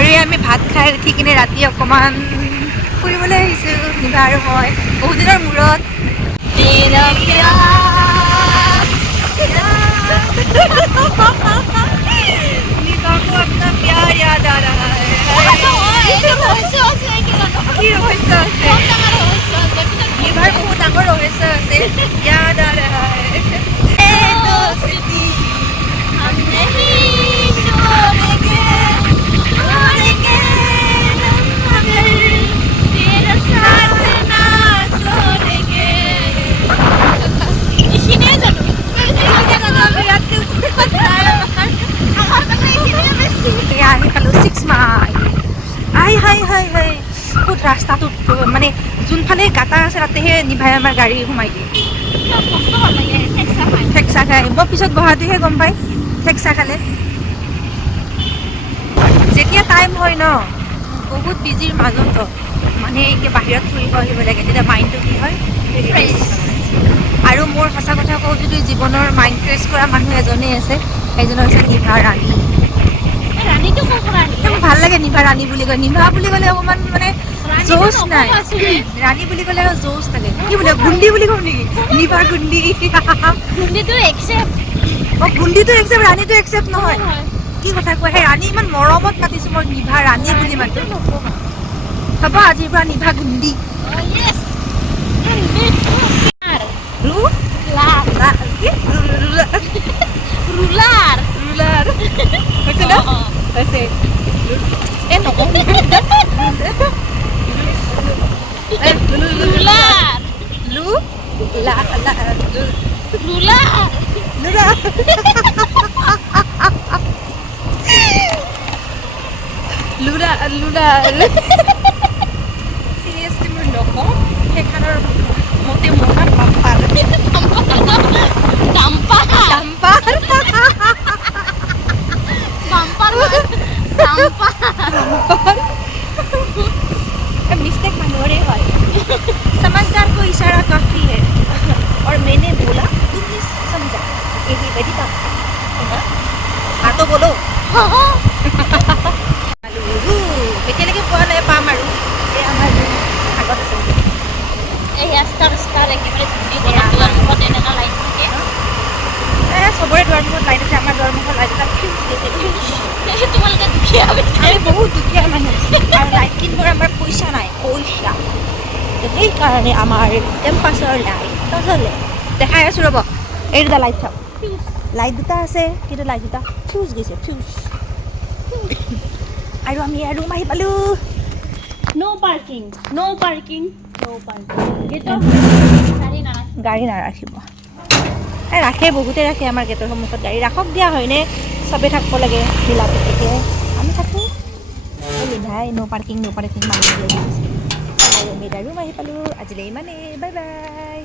আৰু আমি ভাত খাই উঠি কিনে ৰাতি অকণমান ফুৰিবলৈ আহিছোঁ নিভা আৰু মই বহুত দিনৰ মূৰত। निभा को अपना प्यार याद आ रहा है। निभार बहुत डाঙৰ ৰহস্য আছে याद आ रहा है। ए दोस्ती हम नहीं छोड़ेंगे छोड़ेंगे हम मगर तेरा साथ ना छोड़ेंगे। इसीलिए জানো বিৰাট আহি পালোঁ 6 মাইল। হাই হাই হাই হাই ক'ত ৰাস্তাটোত মানে যোনফালে গাঁটা আছে তাতেহে নিভাই আমাৰ গাড়ী সোমাই দিয়ে। ঠেকচা খাই মই পিছত বহাটোহে গম পাই ঠেকচা খালে। যেতিয়া টাইম হয় ন বহুত বিজিৰ মাজতো মানে এতিয়া বাহিৰত ফুৰিব আহিব লাগে তেতিয়া মাইণ্ডটো কি হয় ফ্ৰেছ। আৰু মোৰ সঁচা কথা কওঁ যদি জীৱনৰ মাইণ্ড ফ্ৰেছ কৰা মানুহ এজনেই আছে সেইজনৰ হৈছে নিভা ৰাণী। ৰাণীটো ভাল লাগে নিভা ৰাণী বুলি কয়। নিভা বুলি ক'লে অকণমান মানে জোচ নাই, ৰাণী বুলি ক'লে আৰু জোচ থাকে। কি বোলে গুণ্ডি বুলি কওঁ নেকি? নিভা গুণ্ডি। গুণ্ডিটো একচেপ্ট। অঁ গুণ্ডিটো একচেপ্ট ৰাণীটো একচেপ্ট নহয়। কি কথা কোৱা সেই ৰাণী ইমান মৰমত মাতিছোঁ মই নিভা ৰাণী বুলি মাতো। হ'ব আজিৰ পৰা নিভা গুণ্ডি। ৰুলাৰ ৰুলাৰ হৈছে ন হৈছে এই নকওঁ ৰুলাৰ লু লা লা ৰুলাৰ ৰুলাৰ লুৰা লুৰাৰ চিৰিয়াছলি মই নকওঁ সেইখনৰ মতে মোৰ নাম পাম্পাৰ ডাম্পাৰ ডাম্পাৰ बाम्पर मिस्टेक मनोरे है। समझदार को इशारा काफी है और मैंने बोला तुमने समझा यही बड़ी बात है। हाँ तो बोलो এতিয়ালৈকে পোৱা নাই পাম আৰু এই আমাৰ আগত আছে এই ৰাস্তাৰ একেবাৰে এনেকুৱা লাইট থাকে চবৰে দুৱাৰমুখত লাইট আছে। আমাৰ দুৱাৰমুখত লাইট এটা ফিউজ দিছে। তোমালোকে দুখীয়া আমি বহুত দুখীয়া মানুহ আৰু লাইট কিনিবৰ আমাৰ পইচা নাই পইচা সেইকাৰণে আমাৰ কেম্পাছৰ লাইট নজ্বলে। দেখাই আছোঁ ৰ'ব এই দুটা লাইট চাওক লাইট দুটা আছে কিন্তু লাইট দুটা ফিউজ গৈছে ফিউজ। আৰু আমি ৰুম আহি পালোঁ। No parking. No parking. No parking. Get off. গাড়ী নাৰাখিব ৰাখে বহুতে ৰাখে আমাৰ গেটৰ সন্মুখত গাড়ী ৰাখক দিয়া হয়নে চবে থাকিব লাগে মিলা প্ৰীতিকে আমি থাকোঁ। নিভাই ন' পাৰ্কিং মানি আৰু আমি ৰুম আহি পালোঁ আজিলৈ ইমানেই বাই বাই।